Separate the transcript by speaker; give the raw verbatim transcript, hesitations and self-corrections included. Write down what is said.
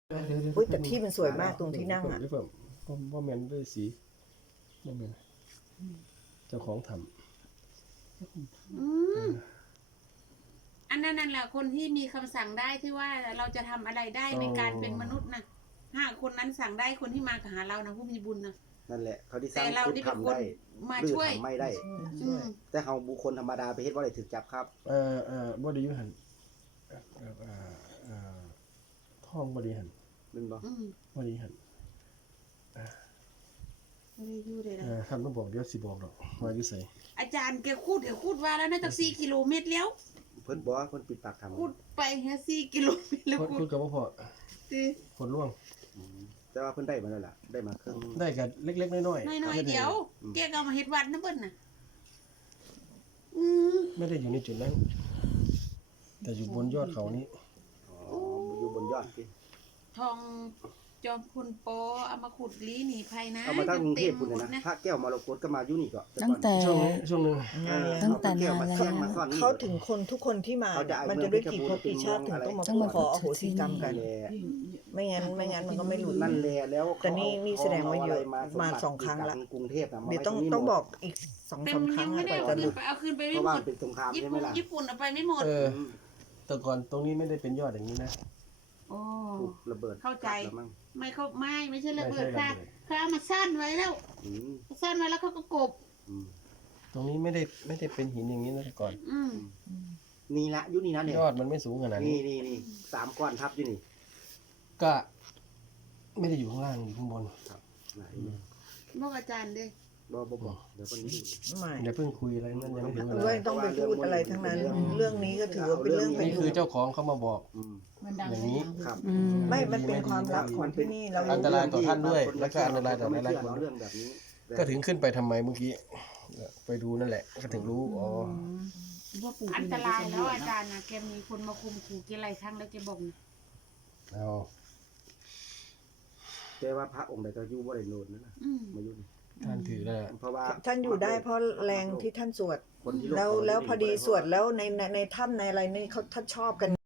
Speaker 1: อุ้ยแต่ที่มันสวยมากตรงที่นั่งอ่ะ
Speaker 2: ว่าว่าแมนด้วยสีว่าแมนเจ้าของท
Speaker 3: อืมอันนั้นนั่นแหละคนที่มีคำสั่งได้ที่ว่าเราจะทำอะไรได้ในการเป็นมนุษย์นะห้าคนนั้นสั่งได้คนที่มาหาเรานะผู้มีบุญนะ
Speaker 4: นั่นแหละเขาที่สร้า
Speaker 3: แต่
Speaker 4: ง
Speaker 3: เรา
Speaker 4: คุด
Speaker 3: ที่เป็น
Speaker 4: ทำ
Speaker 3: คน
Speaker 4: ได้
Speaker 3: มา
Speaker 4: หรือ
Speaker 3: ช่วย
Speaker 4: ทำไม่ได้
Speaker 3: อืม
Speaker 4: แต่เขาบุคคลธรรมดาไปเฮ็ดว่าได้ถึกจับครับ
Speaker 2: ำเอ่อเอ่อบ่ได้อยู่หันเอ่อเอ่อเอ่อท่องบ่ได้หัน
Speaker 4: เป็นบ่
Speaker 3: อืม
Speaker 2: บ่ได้หัน
Speaker 3: ไม่ได้อยู่เลยนะ
Speaker 2: เอ่อคำต้องบอกเดี๋ยวสิบอกดอกว่าอยู่ไส
Speaker 3: อาจารย์แกคูดเดี๋ยวคูดว่าแล้วน่าจะสี่กิโลเมตรแล้ว
Speaker 4: เพิ่นบอกว่าเพิ่นปิดปากทำ
Speaker 3: คูดไปแค่สี่กิโลเมตรแล้ว
Speaker 2: คน
Speaker 3: คู
Speaker 2: คุ
Speaker 3: ด
Speaker 2: ณกับบ่พอ
Speaker 3: สิ
Speaker 2: คนล่วง
Speaker 4: อืมแต่ว่าเพิ่นได้มาแล้วล่ะได้มาครึ่ง
Speaker 2: ได้กันเล็กๆน้อยๆ
Speaker 3: น้อยๆเดี๋ยว
Speaker 4: อืม
Speaker 3: แกก็เอามาเฮ็ดวัดนะเบิ้ลน่ะอืม
Speaker 2: ไม่ได้อยู่ในจุดนั้น แต่อยู่บนยอดเขานี้
Speaker 4: อ๋ออยู่บนยอดสิ
Speaker 3: ทองจอมพลโปเอามาขุดลี้หนีภัยนะ
Speaker 4: เอามาตั้งกรุงเทพ
Speaker 3: ต็
Speaker 4: พุ่น
Speaker 3: หม
Speaker 4: เลย
Speaker 3: ด
Speaker 4: นะพระแก้วมรกตก็มาอยู่นี่ก็
Speaker 5: ตั้งแต่
Speaker 2: ช่วงนี้ช่วงหนึง
Speaker 4: เออ
Speaker 5: ตั้งแต่
Speaker 4: เอาพระแก้วมา
Speaker 5: นานแล้ว
Speaker 4: สร้างมาซ่อนนี่
Speaker 1: เขาถึงคนทุกคนที่มา
Speaker 4: เขาจะเอา
Speaker 1: มันจะด้วยกี่ภพกี่ชาติถึงต้องมา
Speaker 5: จัง
Speaker 1: พู
Speaker 5: หวั
Speaker 1: ด
Speaker 5: ด
Speaker 1: ขออโหสิกรรมกั
Speaker 4: นั่
Speaker 1: น
Speaker 4: นแหละ
Speaker 1: ไม่งั้นไม่งั้นมันก็ไม่หลุด
Speaker 4: นั่นแหละแล้ว
Speaker 1: แต่นี่นี่แสดงว่าเยอะ
Speaker 4: เข
Speaker 1: มา
Speaker 4: เไร
Speaker 1: สองครั้งละ
Speaker 4: กรุงเทพนะมา
Speaker 1: เดี๋ยว
Speaker 4: ไว้
Speaker 1: ต้อง
Speaker 4: นี้
Speaker 1: ต้อง
Speaker 4: หมด
Speaker 1: บอกอีกสอง
Speaker 3: แต่
Speaker 1: สาม
Speaker 3: มัน
Speaker 1: ครั้
Speaker 3: ยัง ง
Speaker 1: อะ
Speaker 3: ไม่
Speaker 1: ก
Speaker 3: ได้
Speaker 1: ว่า
Speaker 3: เอา
Speaker 1: จะห
Speaker 3: ขึ้
Speaker 1: ลุ
Speaker 3: น
Speaker 1: ด
Speaker 3: ไปเอาขึ้นไป
Speaker 4: เพ
Speaker 3: ไม่
Speaker 4: ราะ
Speaker 3: หม
Speaker 4: ว่า
Speaker 3: ด
Speaker 4: มันเป็นสงคราม
Speaker 3: ญี่
Speaker 4: ใช่ไหม
Speaker 3: ปุ่น
Speaker 4: ล่ะ
Speaker 3: ญี่ปุ่นเอาไปไม่หมด
Speaker 2: เออ
Speaker 4: อืม
Speaker 2: แต่ก่อนตรงนี้ไม่ได้เป็นยอดอย่างนี้นะ
Speaker 3: โอ้
Speaker 4: ถูกระเบิด
Speaker 3: เข้าใจ
Speaker 4: แล้วมั้ง
Speaker 3: ไม่เขาไม่ไม่ใช่ระเบิด
Speaker 2: ไม่ใช่
Speaker 3: ค่ะ
Speaker 2: ระเบิด
Speaker 3: เขาเอามาซ่อนไว้แล้ว
Speaker 4: อืม
Speaker 3: ซ่อนไว้แล้วเขาก็กบ
Speaker 4: อืม
Speaker 2: ตรงนี้ไม่ได้ไม่ได้เป็นหินอย่างนี้นะแต่ก่อน
Speaker 3: อืม
Speaker 4: นี่ละอยุนี่นะเนี่ย
Speaker 2: ยอดมันไม่สูงขนาด
Speaker 4: นี่
Speaker 2: นี้
Speaker 4: นี่นี่สามก้อนทับอยู่นี่
Speaker 2: ก็ไม่ได้อยู่ข้างล่างอยู่ข้างบน
Speaker 4: ไหน
Speaker 3: บอกอาจารย์ดิ
Speaker 4: บ่บ่บอกเดี๋ยวคนนี้
Speaker 1: ไม่
Speaker 2: อย่าเพิ่งคุยอะไรนั่นยังไม่ถึงเว
Speaker 1: ด้วย
Speaker 2: ลา
Speaker 1: ต้องไปพูดอะไรทั้งนั้น เรื่องนี้ก็ถือว่าเป็นเรื่องเป็น
Speaker 2: นี่คือเจ้าของเขามาบอก
Speaker 4: อืม
Speaker 2: อย่างนี้
Speaker 4: ครับ
Speaker 5: อืม
Speaker 1: ไม่ มันเป็นความลับของที่นี่เรา
Speaker 2: อันตรายต่อท่านด้วยแล้วก็อันตรายต่อห
Speaker 4: ไม่
Speaker 2: ลาย
Speaker 4: เชื่อ
Speaker 2: ๆคน
Speaker 4: เรื่องแบบนี้
Speaker 2: ก็ถึงขึ้นไปทำไมเมื่อกี้ไปดูนั่นแหละ ก็ถึงรู้อ๋อ
Speaker 3: อันตรายแล้วอาจารย์นะแกมีคนมาคุมขู่แกหลายครั้งแล้วแกบอกนะ
Speaker 2: เอา
Speaker 4: แต่ว่าพระองค์ใดก็อยู่บ่ได้โนนนั่นน่ะ
Speaker 3: อืม
Speaker 4: มาอยู่นี่
Speaker 2: ท่านถือแล้ว
Speaker 4: เพราะว่า
Speaker 1: ท่านอยู่ได้เพราะแรงที่ท่านสวด
Speaker 4: คนที่โลก
Speaker 1: แล้ว
Speaker 4: เขา
Speaker 1: แล้วพอดี
Speaker 4: ไม่ไ
Speaker 1: สวดแล้วในในในถ้ำในอะไรนี่เขาท่านชอบกัน